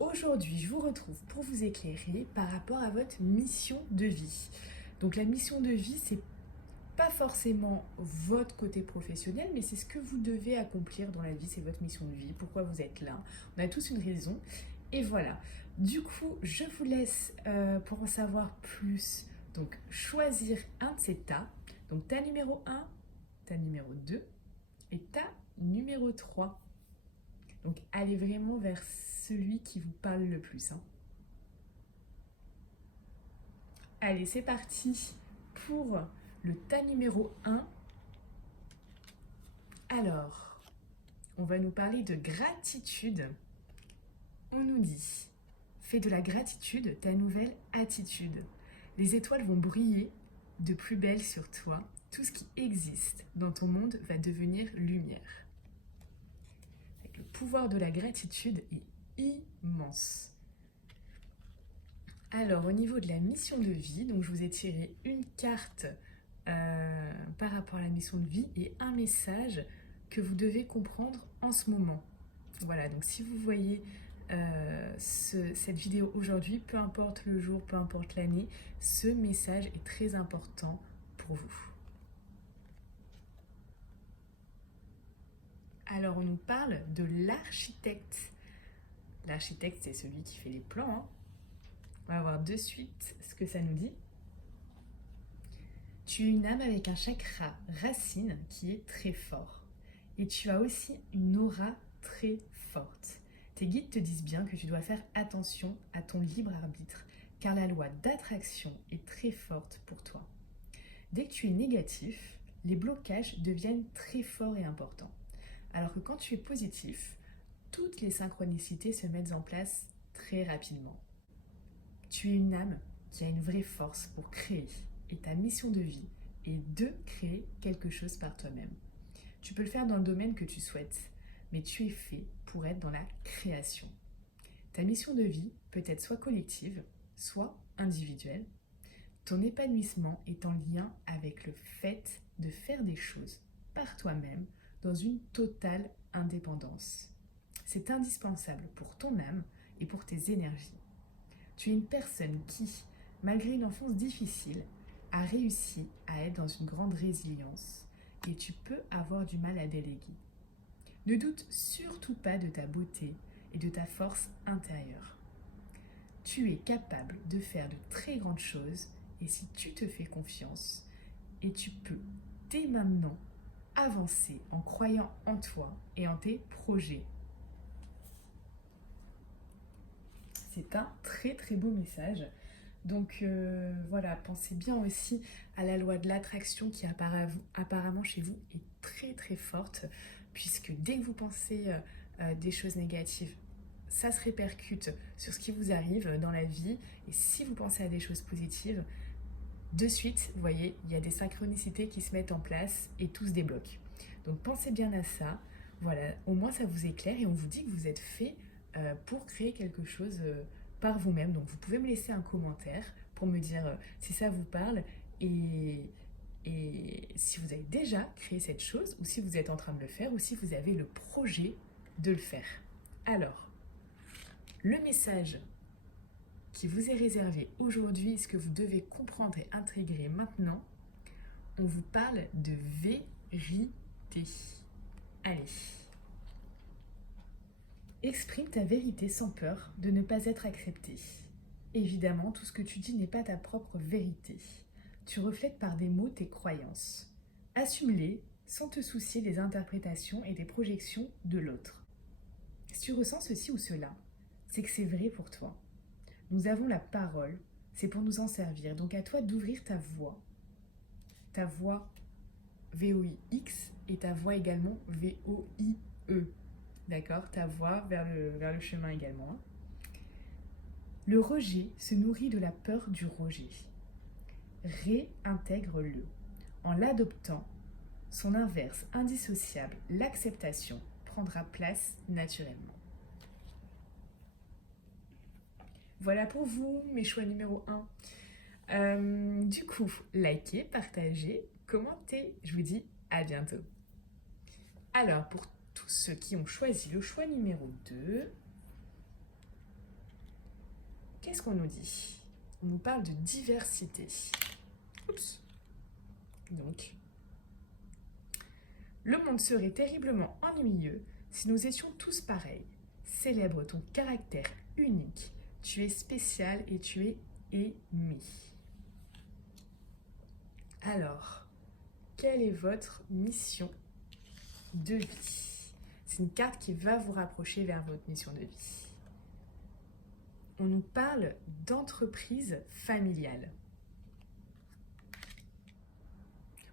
Aujourd'hui, je vous retrouve pour vous éclairer par rapport à votre mission de vie. Donc la mission de vie, c'est pas forcément votre côté professionnel, mais c'est ce que vous devez accomplir dans la vie, c'est votre mission de vie, pourquoi vous êtes là. On a tous une raison. Et voilà. Du coup, je vous laisse pour en savoir plus. Donc choisir un de ces tas. Donc ta numéro 1, ta numéro 2 et ta numéro 3. Donc allez vraiment vers celui qui vous parle le plus, hein. Allez, c'est parti pour le tas numéro 1. Alors, on va nous parler de gratitude. On nous dit, fais de la gratitude ta nouvelle attitude. Les étoiles vont briller de plus belle sur toi. Tout ce qui existe dans ton monde va devenir lumière. Le pouvoir de la gratitude est immense. Alors, au niveau de la mission de vie, donc je vous ai tiré une carte par rapport à la mission de vie et un message que vous devez comprendre en ce moment. Voilà, donc si vous voyez cette vidéo aujourd'hui, peu importe le jour, peu importe l'année, ce message est très important pour vous. Alors, on nous parle de l'architecte. L'architecte, c'est celui qui fait les plans, hein. On va voir de suite ce que ça nous dit. Tu es une âme avec un chakra racine qui est très fort. Et tu as aussi une aura très forte. Tes guides te disent bien que tu dois faire attention à ton libre arbitre, car la loi d'attraction est très forte pour toi. Dès que tu es négatif, les blocages deviennent très forts et importants. Alors que quand tu es positif, toutes les synchronicités se mettent en place très rapidement. Tu es une âme qui a une vraie force pour créer et ta mission de vie est de créer quelque chose par toi-même. Tu peux le faire dans le domaine que tu souhaites, mais tu es fait pour être dans la création. Ta mission de vie peut être soit collective, soit individuelle. Ton épanouissement est en lien avec le fait de faire des choses par toi-même dans une totale indépendance. C'est indispensable pour ton âme et pour tes énergies. Tu es une personne qui, malgré une enfance difficile, a réussi à être dans une grande résilience et tu peux avoir du mal à déléguer. Ne doute surtout pas de ta beauté et de ta force intérieure. Tu es capable de faire de très grandes choses et si tu te fais confiance, et tu peux dès maintenant avancer en croyant en toi et en tes projets. C'est un très très beau message. Donc voilà, pensez bien aussi à la loi de l'attraction qui apparemment chez vous est très très forte, puisque dès que vous pensez des choses négatives, ça se répercute sur ce qui vous arrive dans la vie. Et si vous pensez à des choses positives, de suite, vous voyez, il y a des synchronicités qui se mettent en place et tout se débloque. Donc pensez bien à ça. Voilà, au moins ça vous éclaire et on vous dit que vous êtes fait pour créer quelque chose par vous-même. Donc vous pouvez me laisser un commentaire pour me dire si ça vous parle et si vous avez déjà créé cette chose ou si vous êtes en train de le faire ou si vous avez le projet de le faire. Alors, le message qui vous est réservé aujourd'hui, ce que vous devez comprendre et intégrer maintenant, on vous parle de vérité. Allez. Exprime ta vérité sans peur de ne pas être accepté. Évidemment, tout ce que tu dis n'est pas ta propre vérité. Tu reflètes par des mots tes croyances. Assume-les sans te soucier des interprétations et des projections de l'autre. Si tu ressens ceci ou cela, c'est que c'est vrai pour toi. Nous avons la parole, c'est pour nous en servir. Donc à toi d'ouvrir ta voix VOIX et ta voix également VOIE. D'accord, ta voix vers le chemin également. Le rejet se nourrit de la peur du rejet. Réintègre-le. En l'adoptant, son inverse indissociable, l'acceptation, prendra place naturellement. Voilà pour vous, mes choix numéro 1. Du coup, likez, partagez, commentez. Je vous dis à bientôt. Alors, pour tous ceux qui ont choisi le choix numéro 2, qu'est-ce qu'on nous dit? On nous parle de diversité. Oups. Donc, le monde serait terriblement ennuyeux si nous étions tous pareils. Célèbre ton caractère unique. Tu es spécial et tu es aimé. Alors, quelle est votre mission de vie? C'est une carte qui va vous rapprocher vers votre mission de vie. On nous parle d'entreprise familiale.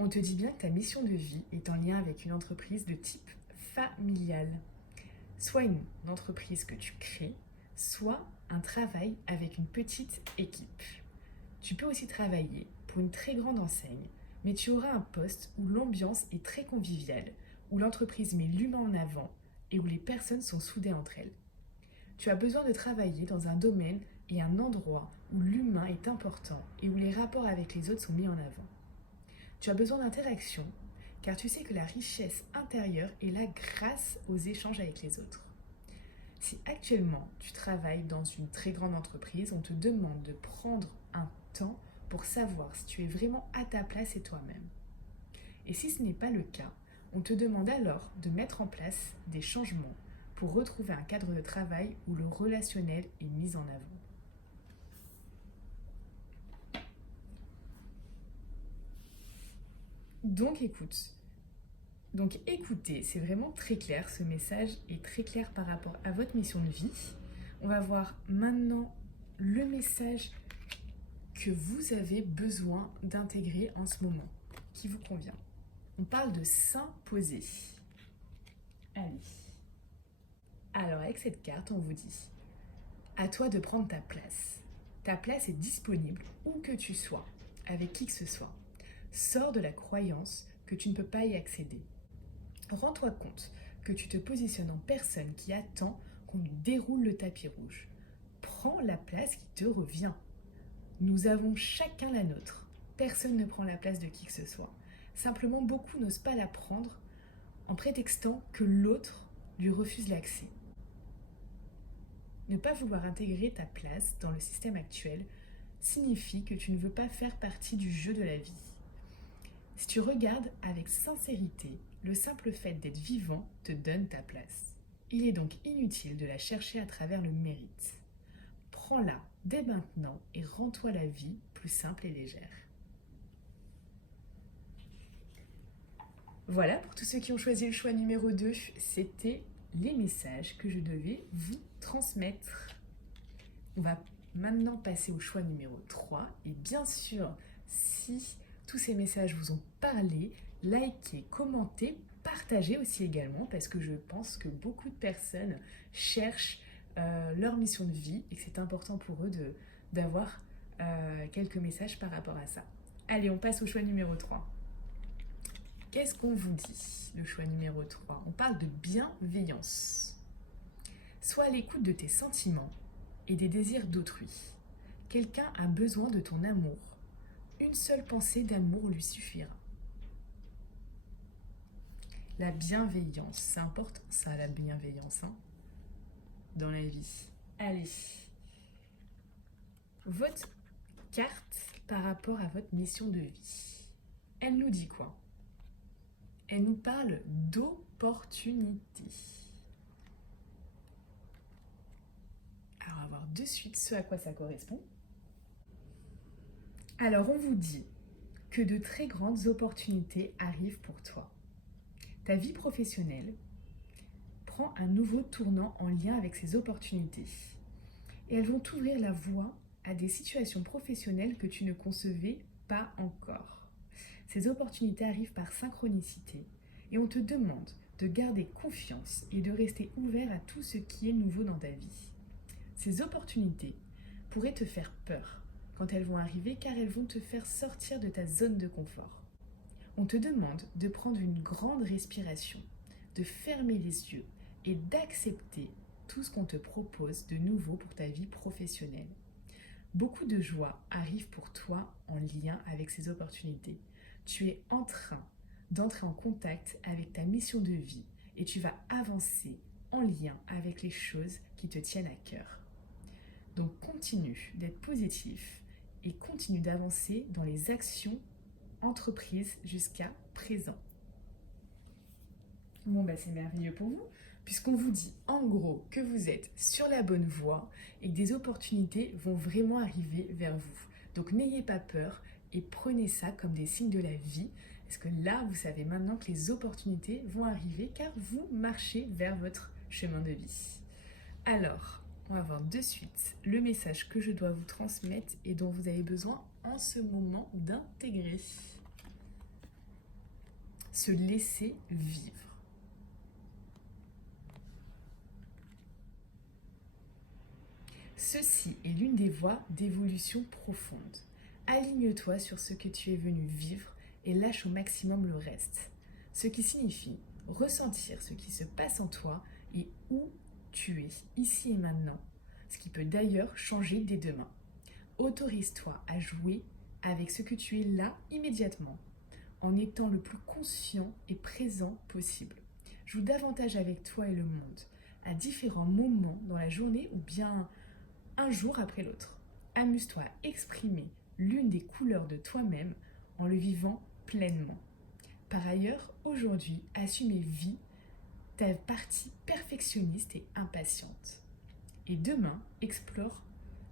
On te dit bien que ta mission de vie est en lien avec une entreprise de type familial. Soit une entreprise que tu crées, soit un travail avec une petite équipe. Tu peux aussi travailler pour une très grande enseigne, mais tu auras un poste où l'ambiance est très conviviale, où l'entreprise met l'humain en avant et où les personnes sont soudées entre elles. Tu as besoin de travailler dans un domaine et un endroit où l'humain est important et où les rapports avec les autres sont mis en avant. Tu as besoin d'interaction, car tu sais que la richesse intérieure est là grâce aux échanges avec les autres. Si actuellement tu travailles dans une très grande entreprise, on te demande de prendre un temps pour savoir si tu es vraiment à ta place et toi-même. Et si ce n'est pas le cas, on te demande alors de mettre en place des changements pour retrouver un cadre de travail où le relationnel est mis en avant. Donc écoutez, c'est vraiment très clair, ce message est très clair par rapport à votre mission de vie. On va voir maintenant le message que vous avez besoin d'intégrer en ce moment, qui vous convient. On parle de s'imposer. Allez. Alors avec cette carte, on vous dit, à toi de prendre ta place. Ta place est disponible où que tu sois, avec qui que ce soit. Sors de la croyance que tu ne peux pas y accéder. Rends-toi compte que tu te positionnes en personne qui attend qu'on lui déroule le tapis rouge. Prends la place qui te revient. Nous avons chacun la nôtre. Personne ne prend la place de qui que ce soit. Simplement, beaucoup n'osent pas la prendre en prétextant que l'autre lui refuse l'accès. Ne pas vouloir intégrer ta place dans le système actuel signifie que tu ne veux pas faire partie du jeu de la vie. Si tu regardes avec sincérité, le simple fait d'être vivant te donne ta place. Il est donc inutile de la chercher à travers le mérite. Prends-la dès maintenant et rends-toi la vie plus simple et légère. Voilà, pour tous ceux qui ont choisi le choix numéro 2, c'était les messages que je devais vous transmettre. On va maintenant passer au choix numéro 3. Et bien sûr, si tous ces messages vous ont parlé, likez, commentez, partagez aussi également, parce que je pense que beaucoup de personnes cherchent leur mission de vie et que c'est important pour eux d'avoir quelques messages par rapport à ça. Allez, on passe au choix numéro 3. Qu'est-ce qu'on vous dit, le choix numéro 3? On parle de bienveillance. Sois à l'écoute de tes sentiments et des désirs d'autrui. Quelqu'un a besoin de ton amour. Une seule pensée d'amour lui suffira. La bienveillance, c'est important ça, la bienveillance, dans la vie. Allez. Votre carte par rapport à votre mission de vie. Elle nous dit quoi? Elle nous parle d'opportunité. Alors, on va voir de suite ce à quoi ça correspond. Alors, on vous dit que de très grandes opportunités arrivent pour toi. Ta vie professionnelle prend un nouveau tournant en lien avec ces opportunités. Et elles vont t'ouvrir la voie à des situations professionnelles que tu ne concevais pas encore. Ces opportunités arrivent par synchronicité et on te demande de garder confiance et de rester ouvert à tout ce qui est nouveau dans ta vie. Ces opportunités pourraient te faire peur quand elles vont arriver car elles vont te faire sortir de ta zone de confort. On te demande de prendre une grande respiration, de fermer les yeux et d'accepter tout ce qu'on te propose de nouveau pour ta vie professionnelle. Beaucoup de joie arrive pour toi en lien avec ces opportunités. Tu es en train d'entrer en contact avec ta mission de vie et tu vas avancer en lien avec les choses qui te tiennent à cœur. Donc continue d'être positif et continue d'avancer dans les actions entreprises jusqu'à présent. Bon, c'est merveilleux pour vous, puisqu'on vous dit en gros que vous êtes sur la bonne voie et que des opportunités vont vraiment arriver vers vous. Donc n'ayez pas peur et prenez ça comme des signes de la vie, parce que là, vous savez maintenant que les opportunités vont arriver car vous marchez vers votre chemin de vie. Alors, on va voir de suite le message que je dois vous transmettre et dont vous avez besoin en ce moment d'intégrer. Se laisser vivre. Ceci est l'une des voies d'évolution profonde. Aligne-toi sur ce que tu es venu vivre et lâche au maximum le reste. Ce qui signifie ressentir ce qui se passe en toi et où tu es, ici et maintenant, ce qui peut d'ailleurs changer dès demain. Autorise-toi à jouer avec ce que tu es là immédiatement, en étant le plus conscient et présent possible. Joue davantage avec toi et le monde, à différents moments dans la journée ou bien un jour après l'autre. Amuse-toi à exprimer l'une des couleurs de toi-même en le vivant pleinement. Par ailleurs, aujourd'hui, assume et vis ta partie perfectionniste et impatiente. Et demain, explore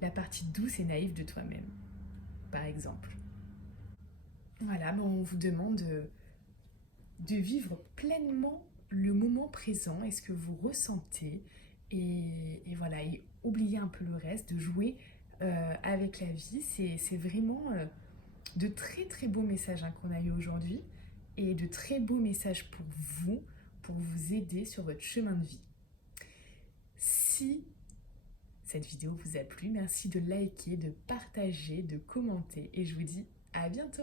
la partie douce et naïve de toi-même, par exemple. Voilà, on vous demande de vivre pleinement le moment présent et ce que vous ressentez. Et voilà, et oublier un peu le reste, de jouer avec la vie. C'est vraiment de très très beaux messages qu'on a eu aujourd'hui et de très beaux messages pour vous aider sur votre chemin de vie. Si cette vidéo vous a plu, merci de liker, de partager, de commenter et je vous dis à bientôt.